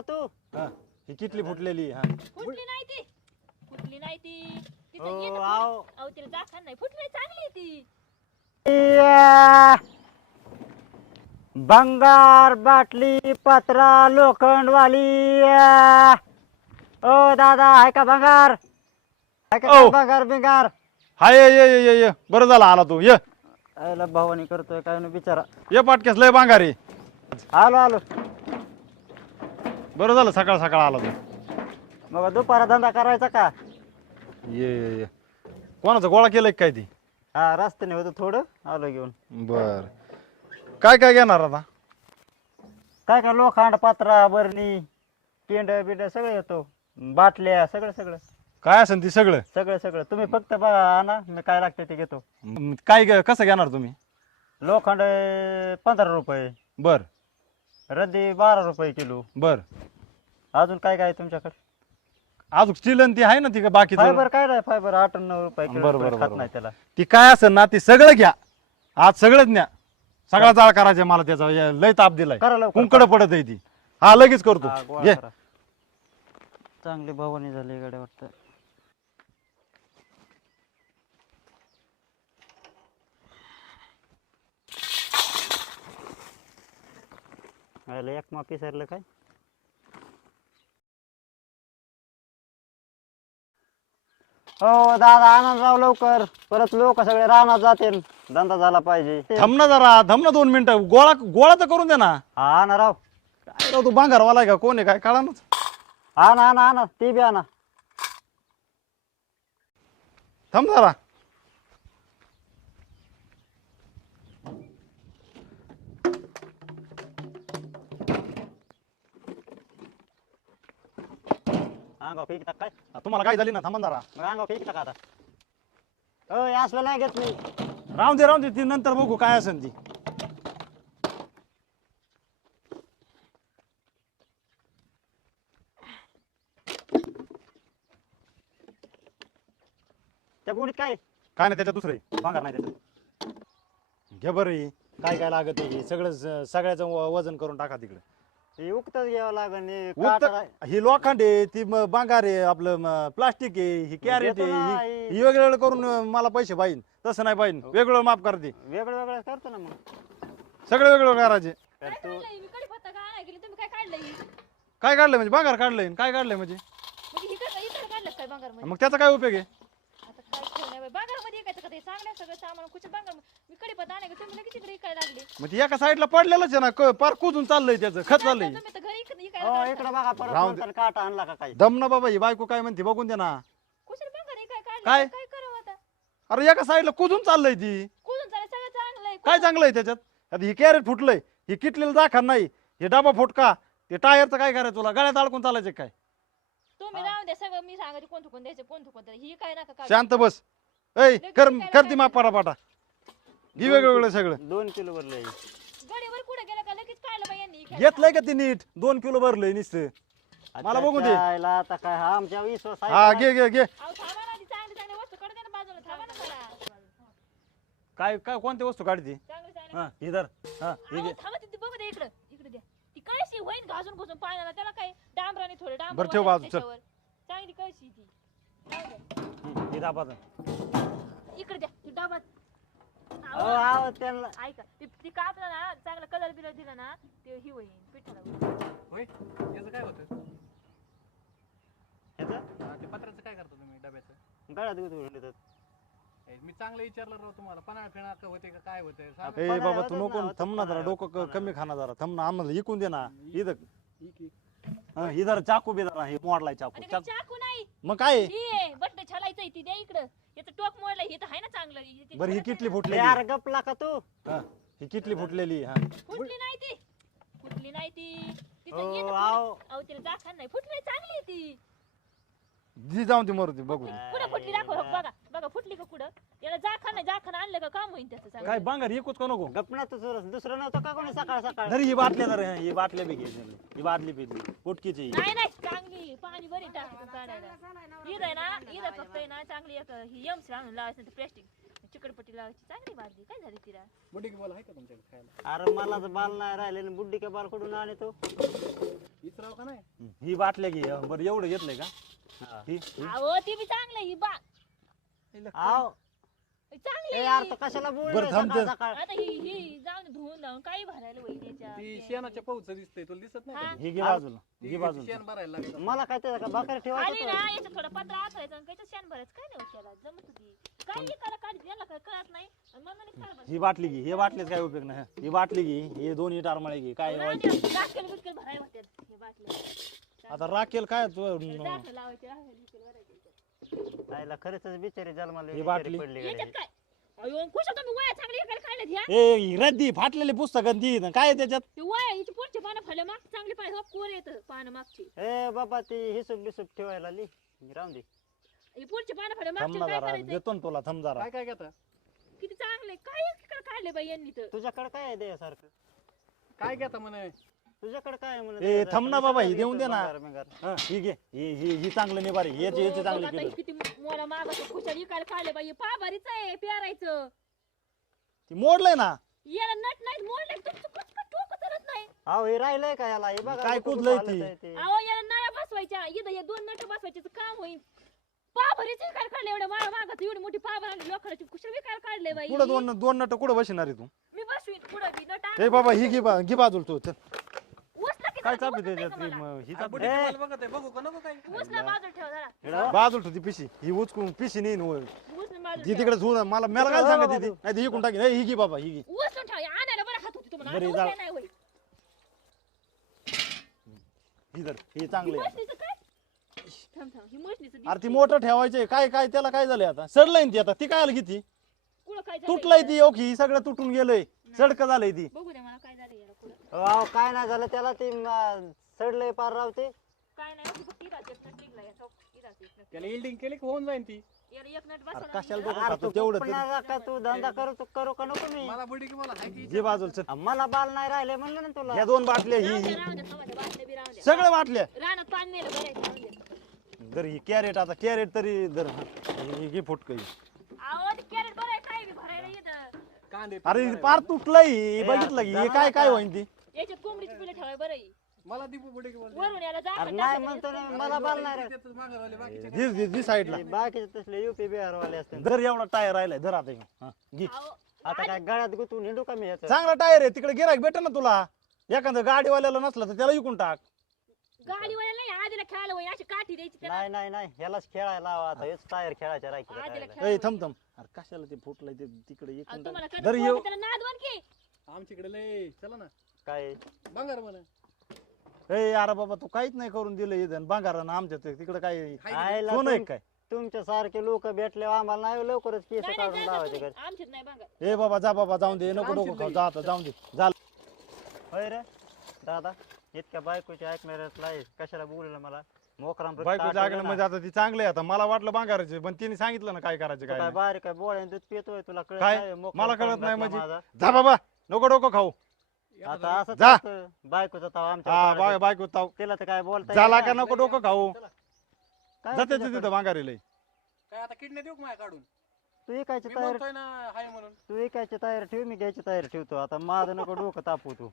का तू? हा ही किटली फुटलेली हा. फुटली नाही ती. फुटली नाही ती. तिचं येणं आव. फुटली. अहो तिला दाखल नाही. फुटली चांगली आहे ती. या. भंगार बाटली पत्रा लोखंडवाली. या. ओ दादा आहे का भंगार आहे का ओ. भंगार बिंगार? हाय ये ये ये, ये. ये बरं झालं आला तू. ये. आयला भावानी करतोय काय ना बिचारा. ये पाटकेस लय बांगारी आलो आलो. बरं झालं सकाळ सकाळ आला तू मग दुपारा धंदा करायचा का? ये ये ये. कोणाचा गोळा केलाय काय ती? हा रस्त्याने होतं थोडं आलो घेऊन. बर. काय काय घेणार आता? काय काय लोखंड पत्रा बरणी पेंड बिंड सगळं येतो. बाटल्या सगळं सगळं. काय असेल ती सगळं? सगळं सगळं. तुम्ही फक्त बघा आणा मी काय लागते ते घेतो. म, काय ग- कसं घेणार तुम्ही? लोखंड अं, पंधरा रुपये. बर. रद्दी बारा रुपये किलो. बर. अजून काय काय आहे तुमच्याकडे? अजून चिलन ती आहे ना ती का बाकी फायबर काय नाही फायबर आठ आणि नऊ रुपये किलो बरं, बरं, रुपये खात बरं. नाही त्याला. ती काय असेल ना ती सगळं घ्या. आज सगळंच न्या. सगळा जाळ करायचा मला त्याचा. या लय ताप दिलाय. करा लवकर कुंकड पडत आहे ती. हा लगेच करतो. गोळा घे. करा. चांगली भवानी झाली गाड्या वाटतं. याला एक मापी सरलं काय? हो दादा आनंद राव लवकर. परत लोक सगळे रानात जातील. धंदा झाला पाहिजे. थांब ना जरा थांब ना दोन मिनिटं. गोळा गोळा तर करून दे ना. हा ना राव. काय राव तू बांगारवाला आहे का? कोण आहे? काय कळा ना आणा आणा आणा. ती बी आणा. थांब जरा. अंगाव फेक टाक काय? तुम्हाला काय झाली ना? थांबा जरा. मग अंगाव फेक टाक आता. हो हे असलं नाही घेत मी. राहून दे राहून दे. ती नंतर बघू काय असेल ती. त्या गुडीत काय? काय नाही त्याच्यात दुसरे बांगार नाही त्याच्यात. घे बरं ही. काय काय लागत आहे सगळं सगळ्याचं व- वजन करून टाका तिकडे. हे उकतच घ्यावं लागेल हे उक्त- काटा ही लोखंड आहे ती म- बांगार आहे आपलं प्लास्टिक आहे ही कॅरेट देतो ना, आहे ही- ही- ही वेगळं वेगळं करून अं, मला पैसे पाहिजे तसं नाही पाहिजे वेगळं माफ करते वेगळं वेगळं करतो ना मग. सगळं वेगळं करायचे. तर काय तू काढलंय मी कडीपत्ता का आणायला गेली? तुम्ही काय काढलंय? काय काढलंय म्हणजे? बांगार काढलंय काय काढलंय म्हणजे? म्हणजे इकडे इकडे काढलं काय बांगारमध्ये मग त्याचा काय उपयोग आहे? आता काय ठेवणार बांगारमध्ये काय ते सांगण्या सगळं सामान कुठे बांगार मी कडीपत्ता आणायला गेली, तुम्ही लगेच इकडे काय लागले. मग ती एका साईडला पडलेलंच आहे ना क- पार कुजून चाललंय त्याचं खत चाललंय. तुम्ही तर घरी इकडे हो इकायला इकडे बघा परत राहून दे. म्हणताल काटा आणला का काही? दम ना बाबा ही बायको काय म्हणते बघून दे ना. कुशल काय काढलं काय? काय करावं आता? अरे एका साईडला कुजून चाललंय ती. कुठून चालेल सगळं चांगलं आहे काय चांगलं आहे त्याच्यात? आता ही कॅरेट फुटलंय ही किटलेलं दाखा नाही हे डबा फुटका ते टायरचं काय करायचं तुला? गळ्यात अडकून चालायचं काय? तुम्ही राहून द्या सगळं मी सांगायचे कोण कोण द्यायचं कोण कोण द्यायचं. ही काय नका काढू. शांत बस. ऐ कर कर ती माप पाटा. घे वेगळं वेगळं सगळं. दोन किलो भरले गडीवर कुठे गेलं का? लगेच काढलं बाई यांनी. इकडे. घेतलंय का ती नीट? दोन किलो भरलंय नुसतं. मला बघू दे. आता काय हा आमच्या विश्वास आहे हा का? घे घे घे. अहो थांबा ना ती चांगली चांगली वस्तू कडे द्या ना बाजूला थांबा ना जरा. काय काय कोणती वस्तू काढते? चांगली चांगली. हा इधर हा हे अहो, घे. थांबा तिथे बघू दे इकडं. इकडे द्या. ती कळशी होईन घासून घुसून पाण्याला त्याला काय? डांबराने थोडं डांबर बरं, ठेव बाजू, चल. त्याच्यावर. चांगली कळशी ती जाऊ द्या. हम्म, हे दाबा आता. इकडे द्या ती डाबात अहो, अहो, त्यांना ऐका ती ती कापलं ना चांगलं कलर बिलर दिला ना ते ही होईल पिठाला होईल. होय याचं काय होतं ह्याचं हा, ते पत्राचं काय करता तुम्ही डब्याचं देतात. हे, मी चांगलं विचारलं राव तुम्हाला पन्हाळ फिणाळ का होते का काय होते ए बाबा तू नको थांब ना जरा डोकं क-. कमी खाना जरा थांब ना आम्हाला इकून दे ना इथं हा, इधर चाकू बी जरा हे मोडलाय चाकू. आणि काय चाकू चाकू नाही? मग काय? आहे? ही आहे बट्ट छालायचं ती द्या इकडं. याचं टोक मोडलं हे तर आहे ना चांगलं. हे ते बरं ही किटली आहे. फुटलेली. यार गपला का तू. हा, ही किटली फुटलेली हा. फुटली नाही ती. फुटली नाही ती. तिचं आव. अहो तिला दाखल नाही. फुटली चांगली आहे ती. जी जाऊन ती मरू ती बघू दे. कुठं फुटली दाखव हो, बघा बघा फुटली का कुठं? याला जाखा नाही जाखा आणलं का काम होईल त्याचं. काय बांगर एकूच का नको? गपना दुसरं दुसरं नव्हतं का कोणी सकाळ सकाळ? धरी ही बाटल्या जरा हा, ही बाटल्या बी घे ही बाटली पिली पोटकीची ही. नाही नाही चांगली पाणी बरी टाकतो काढायला. इथं आहे ना इथं फक्त आहे ना चांगली एक ही एमसी आणून लावायचं प्लॅस्टिक चिकटपट्टी लावायची चांगली बादली काय झाली तिला? बुड्डी बोल आहे का तुमच्याकडे खायला? अरे मला तर बाल नाही राहिले बुड्डी का बाल कुठून आणि तो? विचारावं का नाही? ही बाटल्या घे बरं एवढं घेतलंय का? ही? अहो ती बी चांगली ही बा आव. चांगली ए यार तो कशाला बोल बरं, थांब आता ही ही जाऊन धुवून जाऊन काही भरायला होईल याच्यात. ती ते- शेणाच्या पाऊच दिसतंय तुला दिसत नाही हा. का? ही. घे बाजूला ती बाजूला शेण भरायला लागत. मला काय भाकर आली ठेवायचं? याच्यात थोडं पत्रा आणि त्याच्यात शेण भरायचं. काय नाही होत त्याला जमत होती. काही करा काढत याला काय कळत नाही. आणि मनाने. ही बाटली घे हे बाटलीच काय उपयोग नाही. हं. ही बाटली घे हे दोन्ही टारमाळे घे काय बिटकेल भरायला हे बाटल्या आता राखेल काय तू? दाखल लावायचे राखेल बिटकेल भरायचे याच्यात. आईला खरंच बिचारी जन्माला ही बिचारी बाटली. पडली याच्यात गड्या. काय? अयो कुशा तुम्ही वया चांगली काय काढल्यात ह्या ए ही रद्दी फाटलेली पुस्तकं ती काय आहे त्याच्यात? ती वया हिची पुढची पानं फाडल्या माग चांगली पाहिजे हो कोर येतं पानं मागची? ए बाबा ती हिसूप बिसूप ठेवायला ली राहून दे. ही पुढची पानं थांब मागची ना काय जरा करायचं देतो ना तुला थांब जरा. काय काय घेता? किती चांगले काय इकडे काढले बाई यांनी तर? तुझ्याकडे काय आहे द्यासारखं? काय घेता म्हणे? तुझ्याकडे काय आहे ए? थांब ना बाबा, ही देऊन दे ना. बिंगार. हं, ही घे ही ही ही चांगलं नाही बारी याचे याचे हो, चांगले बघ आता केलं. किती मोला मागत खुशाल इकायला काढले बाई. पा भारीच आहे पेरायचं. ती मोडलंय ना. याला नट नाही मोडले तुमचं कुचकट टोक चालत नाही? अहो हे राहिलंय का याला? हे बघा काय कुठं कुदलंय आलं ती? अहो याला नळ्या बसवायच्या. इथं हे दोन नट बसवायचे काम होईल पा भरीच इकायला काढले एवढ्या माळ मागत एवढी मोठी पा भरली लोखंडाची खुशाल विकायला काढले बाई. पुढे दोन दोन नट कुठं बसणार आहे तू? मी बसवीन पुढे बी नट ए बाबा ही घे बा- घे बाजूला तू चल. काय चापी त्याच्यात ती. म- ही चापी ए. बघत आहे बघू का? नको काय? उचला बाजूला ठेवा जरा. इकडं. बाजूला ठेव. ती पिशी. ही उचकून पिशी नाही बाजूला जी ठेवा. तिकडे झुण मला मला काय सांगत ती. नाही ती इकून टाकी नाही ही घे बाबा ही घे. उचलून ठेवा. आणायला बरं हात होती तुम्हाला बरं, आता जा. उचलाय नाही होईल ही धर ही चांगली आहे. मशनीचं काय? थांब थांब. ही मशनीचं अरे ती. मोटर ठेवायचे काय काय त्याला काय झालंय आता? सडलंय ना ती आता? ती काय आलं किती कुठं काय झालंय? तुटलंय? ती ओखी सगळं तुटून गेलंय. सडक झालंय ती. बघू दे मला काय झालं अहो काय नाही झालं त्याला ते म, सडलंय पार रावते काय नाही हो, फक्त इराच एक नट निघला याचा. इराच एक नट. त्याला इल्डिंग केली की होऊन जाईन ती. याला एक नट कशाला अरे तू तरी. का तू? धंदा करू तू करू का नको मी? मला की बोला आहे की जे बाजूला चल. मला बाल नाही राहिले म्हणलं ना तुला. ह्या दोन बाटल्या ही ही ते बाटल्या बी. सगळ्या बाटल्या. रानात पाणी नेलं बरं आहे, राहू दे. दर ही कॅरेट आता कॅरेट तरी दर ही फुटक अहो, ते कॅरेट बरं आहे, काय बी भरायला येतं. कांदे अरे पार तुटलंय ही. बघितलं की हे काय काय होईन ती? याच्यात कोंबडीची पिलं ठेवाय बरं आहे. मला दीपू बुड्डी की बोल वरून याला अरे नाही म्हणतो ना मला बाकीचे दिस दिस दिस साईडला. हे बाकीचे तसले युपी बिहार वाले असते एवढा टायर राहिलाय धर आता ह्यो. हा, घे. आता काय गळ्यात गुतून हिंडू का मी याचं? चांगला टायर आहे तिकडे गिराक भेट ना तुला. एखादं गाडीवाल्याला नसलं तर त्याला विकून टाक. गाडीवाला नाही आधीला खेळायला होईल अशी काठी द्यायची त्याला. नाही नाही नाही ह्यालाच खेळायला लावा आता हेच टायर खेळायच्या आधीला. खेळायला ए थांब थांब. अरे कशाला ते फुटलंय ते तिकडे अहो, विकून तुम्हाला टाक. कळत दर नाही, येऊ. त्याला नादवण की. आमच्याकडे लय चला ना. काय? बंगार म्हणा. ए अरे बाबा तू काहीच नाही करून दिलं इथं बांगारा आमच्या तिकडे काय आयला सोनं आहे तुम- काय? तुमच्या सारखे लोक भेटले आम्हाला नाही लवकरच केस नाही, काढून नाही, जा, लावायचे घरी. तुम्ही. आमच्यात नाही बघा ए बाबा जा बाबा जाऊन दे. नको डोकं खाऊ. जा आता जाऊन दे. जा. होय रे? दादा इतक्या बायकोची ऐकणारच नाही कशाला बोललं मला? मोकराम बायको जागलं म्हणजे आता ती चांगली आहे आता. मला वाटलं बांगाराचे पण तिने सांगितलं ना काय करायचं काय काय नाही. बारीक काय बोळ्याने दूध पितोय तुला कळत काय? नाही? मोकराम मला कळत नाही म्हणजे. माझा. जा बाबा नको डोकं खाऊ. आता असं जा. बायकोचा ताव हा आमच्या बाय. बायको ताव. तिला तर काय बोलता झाला का. नको डोकं खाऊ? काय जाते तुझ्याकडे? तिथं बांगारीला काय आता किडनी देऊ का माझ्या काढून? तू विकायची मी तयारी म्हणतोय ना हाय म्हणून. तू विकायची तयारी ठेव मी घ्यायची तयारी ठेवतो. आता माझं नको डोकं तापू तू.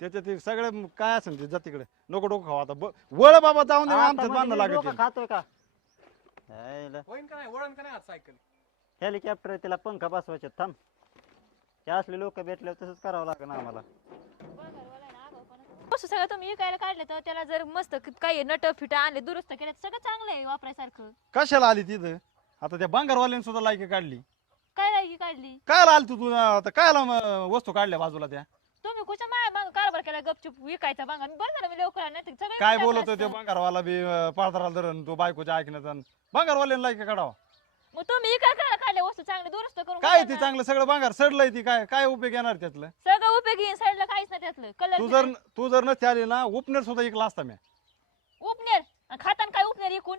त्याच्यात ते सगळं काय असेल ते जा तिकडे. नको डोकं खाऊ आता. ब- वळ बाबा जाऊन दे आता आमच्यात म्हणजे बांधणं मी लागत डोकं खातोय का? हायला. होईन का नाही? वळण का नाही आज सायकल? हेलिकॉप्टर तिला पंखा बसवायचे थांब. हे असले लोक भेटल्यावर तसंच करावं लागेल आम्हाला. वस्तू सगळं तुम्ही विकायला काढले तर त्याला जर मस्त क- काही नट फिट आणले दुरुस्त केले तर सगळं चांगलं आहे वापरायसारखं. कशाला आली तिथं? आता त्या बांगारवाल्याने सुद्धा लायकी काढली. काय लायकी काढली? काय आली तू? तू आता काय वस्तू काढल्या बाजूला त्या? तुम्ही कुठच्या माय मग कारभार केला गपचूप विकायचा बघा बरं झालं मी लवकर नाही सगळं काय बोलत होते. बांगारवाला बी पाळतराला धरण तो बायकोच्या ऐकण्याचा बांगारवाल्याने लायकी काढावा. मग तुम्ही विकायला काढला काढले वस्तू चांगले दुरुस्त करून काय ती ना. चांगलं सगळं बांगार सडलंय ती काय काय उपयोग येणार त्यातलं? सगळं उपयोगी साईडला काहीच नाही त्यातलं. कलर तू जर तू जर नसते आली ना उपनेर सुद्धा इकला असता मी उपनेर? आणि खाताना काय उपनेर एकूण?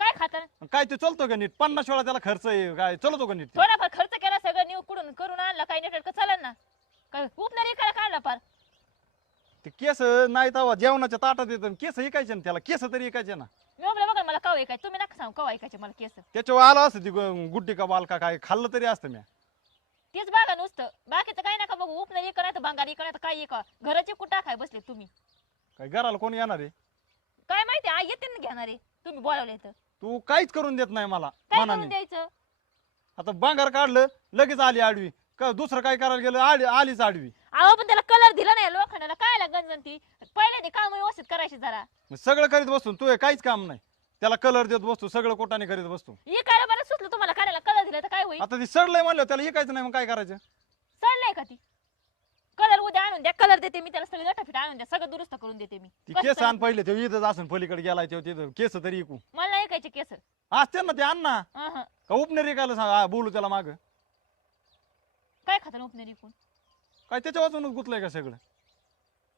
काय खाताना? काय ते चलतो का नीट? पन्नास वेळा त्याला खर्च आहे काय? चलतो का नीट ते? थोडाफार खर्च केला सगळं न्यू कुडून करून आणला काही नेटवर्क चालेल ना. काय उपनेर इकायला काढला फार ते केस नाही तवा जेवणाच्या ताटात येतं केस इकायचे ना त्याला? केस तरी इकायचे ना. मी म्हणलं मला कवा ऐकाय तुम्ही नका सांगू कवा ऐकायचे मला केस? त्याच्यावर आलं असतं ती गु- गुड्डी का बाल का काय खाल्लं तरी असतं मी तेच बघा नुसतं. बाकीचं काही नका बघू. उपनर इकडे नाही तर भांगार इकडे तर काय इका घराची कुठं खाय बसले तुम्ही. काय घराला कोण येणार आहे? काय माहिती आ येते ना घेणारे. तुम्ही बोलावले तर तू काहीच करून देत नाही मला काय करून मनाने. द्यायचं? आता बांगार काढलं लगेच आली आडवी. का दुसरं काय करायला गेलं आली आलीच आडवी. अहो पण त्याला कलर दिला नाही लोखंडाला. काय गंजन ती पहिले ते काम व्यवस्थित करायची जरा. मग सगळं करीत बसतो तू हे काहीच काम नाही. त्याला कलर देत बसतो सगळं कोटाने करीत बसतो. हे काय बरं सुचलं तुम्हाला करायला कलर दिला तर काय होईल? आता ती सडलंय म्हणलं त्याला ऐकायचं नाही मग काय करायचं? सडलंय का ती? कलर उद्या आणून द्या कलर देते मी त्याला सगळी नटाफिट आणून द्या सगळं दुरुस्त करून देते मी. ती कसं? आण पहिले ते इथंच असून पलीकडे गेलाय तेव्हा तिथं केस तरी ऐकू. मला नाही ऐकायचे केस. असते ना ते आण ना. अहं. का उपनेरी कायला सांग हा, बोलू त्याला माग. काय खातं उपनेरी कोण काय त्याच्या वाचूनच गुतलंय का सगळं?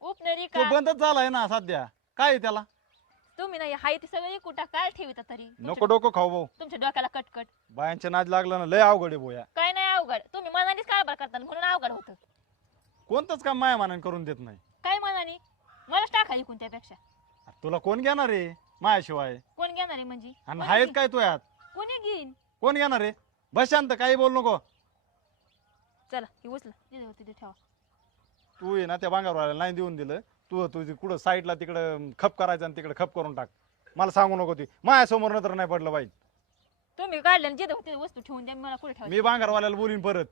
उपनेरी तो का बंदच झालाय ना सध्या. काय आहे त्याला? तुम्ही नाही हाय ते सगळं कुठं काय ठेविता तरी. नको तुमच्या- डोकं खाऊ भाऊ. तुमच्या डोक्याला कटकट. बायांच्या नाद लागलं ना लय अवघड आहे बोया काय नाही अवघड. तुम्ही मनानेच कारभार करता म्हणून अवघड होतं. कोणतंच काम माया मानाने करून देत नाही. काय मनाने? मलाच टाका इकून त्यापेक्षा. तुला कोण घेणार आहे? मायाशिवाय. कोण घेणार आहे म्हणजे? आणि कोणी आहेत काय तो यात कोणी घेईन? कोण घेणार आहे? बस शांत काही बोल नको. चला हे उचला. तिथे ठेवा. तू आहे ना त्या बांगारवाल्याला नाही देऊन दिलं. तू तू ते कुठं साईडला तिकडं खप करायचं आणि तिकडे खप करून टाक. मला सांगू नको ती. माझ्यासमोर नंतर नाही पडलं पाहिजे तुम्ही काढले जिथे होती वस्तू ठेवून द्या मला कुठे ठेवायची? मी बांगारवाल्याला बोलीन परत.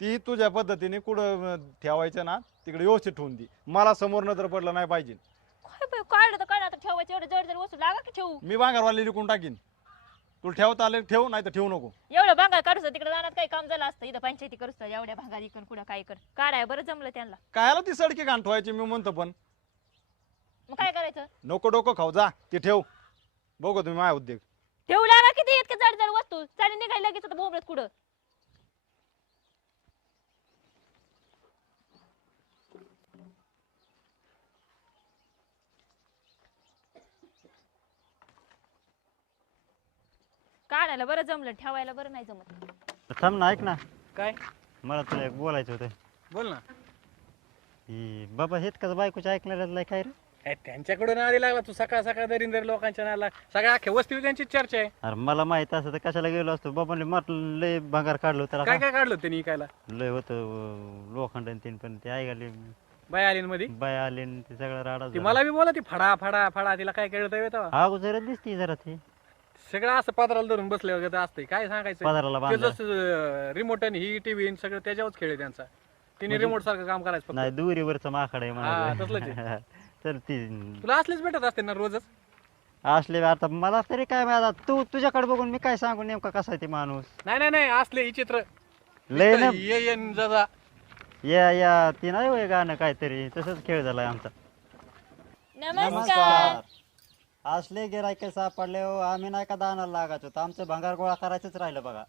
ती तुझ्या पद्धतीने कुठं अं, ठेवायचं ना तिकडे व्यवस्थित ठेवून दी. मला समोर नंतर पडलं नाही पाहिजे. काय बाई, काढलं तर काढलं आता ठेवायचं एवढं जड जड वस्तू लागा की ठेवू? मी बांगारवाले लिकून टाकीन. तुला ठेवता आले ठेव नाही तर ठेवू नको. एवढं भांगार काढूस तिकडे जाण्यात काही काम झालं असतं इथं पंचायती करूस एवढ्या भांगार इकडून कुठं काय कर. काढाय बरं जमलं त्यांना. कायला ती सडकी घाण ठेवायची मी म्हणतो पण. मग काय करायचं? नको डोकं खाऊ जा ते ठेव. बघू तुम्ही माझा उद्योग. ठेवू लागा किती इतके जड जड वस्तू. चाली निघायला लगेच आता बोंबलत कुठं? काढायला बरं जमलं ठेवायला बरं नाही जमत. थांब ना ऐक ना. काय? मला तुला एक बोलायचं होतं. बोल ना. बाबा हेच का बायकोच्या ऐकणाऱ्याला काय रे? ए, त्यांच्याकडून आधी लागला तू सकाळ सकाळ दरिंदर लोकांच्या नाला सगळ्या अख्ख्या वस्तीवर त्यांची चर्चा आहे. अरे मला माहीत असं तर कशाला गेलो असतो? बाबाने म्हटलं लय भंगार काढलो तर काय काय काढलं त्यांनी इकायला लय होतं लोखंड आणि तीन पण ते ऐकाले बाय आली मध्ये बाय आले आणि ते सगळं राडा ती मला बी बोला ती फडा फडा फडा तिला काय कळत हा जरा दिसती जरा ते. सगळं असं पदराला धरून बसले वगैरे असते काय सांगायचं पदाराला रिमोट आणि ही टीव्ही सगळं त्याच्यावरच खेळ आहे त्यांचा. तिने रिमोट सारखं काम करायचं फक्त. नाही दुरीवरचं माकड आहे हा, तर ती तुला असलेच भेटत असते ना रोजच? असले आता मला तरी काय माहीत आता तू तुझ्याकडे बघून मी काय सांगू नेमका कसा आहे ते माणूस? नाही नाही नाही असले ही चित्र. लय ना ये ये न जा जा. या या ती नाही होय गाणं काहीतरी तसंच खेळ झालाय आमचा. नमस्कार. असले गिरायके सापडले हो आम्ही नाही का दानाला लागायचो? तर आमचं भंगार गोळा करायचंच राहिलं बघा.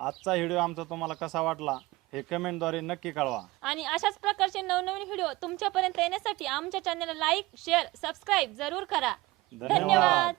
आजचा व्हिडिओ आमचा तुम्हाला कसा वाटला हे कमेंटद्वारे नक्की कळवा. आणि अशाच प्रकारचे नवनवीन व्हिडिओ तुमच्यापर्यंत येण्यासाठी आमच्या चॅनलला लाईक शेअर सबस्क्राईब जरूर करा. धन्यवाद.